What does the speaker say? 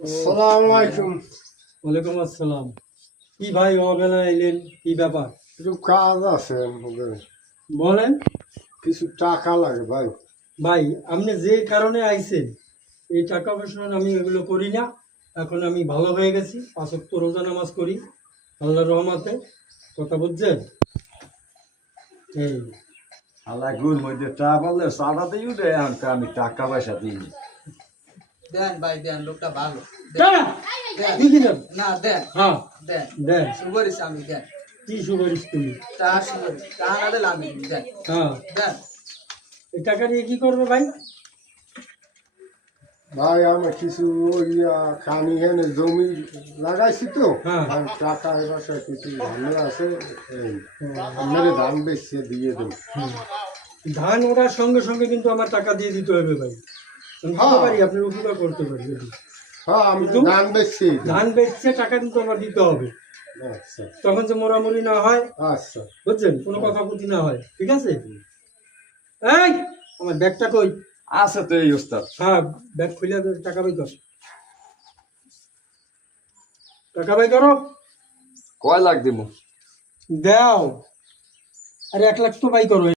আসসালামু আলাইকুম। ওয়ালাইকুম আসসালাম। কি ভাই অবেলা এলেন, কি ব্যাপার? একটু কাজ আছে আমাদের, বলেন। কিছু টাকা লাগে ভাই। ভাই আপনি যে কারণে আইছেন, এই টাকা পয়সা আমি এগুলো করি না। এখন আমি ভালো হয়ে গেছি, 5 ওয়াক্ত রোজা নামাজ করি আল্লাহর রহমতে। কথা বুঝছেন? এই আল্লাহ গুল মধ্যে চা বললে চাটা দিই দে আমি টাকা পয়সা দিই। দেন ভাই দেন, লোকটা ভালো। দাঁড়া, দেন কি দিলেন? না দেন হ্যাঁ দেন দেন। সুপারিশ আমি দেন, কি সুপারিশ তুমি? চা সুপারিশ চা না দিলে আমি দেন হ্যাঁ, দেন। এই টাকা নিয়ে কি করবে ভাই? ভাই আমার কিছু ওই খানি হেনে জমি লাগাইছি তো, হ্যাঁ। আর টাকা এবার কিছু ধানে আছে, এই মেরে ধান বেচছে দিয়ে দেবো। ধান ওঠার সঙ্গে সঙ্গে কিন্তু আমার টাকা দিয়ে দিতে হবে ভাই। আমি দিতে হ্যাঁ। পারি, আপনার উপকার করতে পারি যদি। হ্যাঁ আমি কিন্তু ধান বেচছি। ধান বেচছে টাকা কিন্তু আমার দিতে হবে, আচ্ছা তখন যে মোড়ামুড়ি না হয়, আচ্ছা। বুঝছেন, কোনো কথা বুঝি না হয়, ঠিক আছে? এই আমার ব্যাগটা কই? আছে তো এই ওস্তাদ। হ্যাঁ, ব্যাগ খুলে দে, টাকা বাই কর, টাকা বাই করো। কয় লাখ দিব? দাও, আরে 1 লাখ তো বাই করো।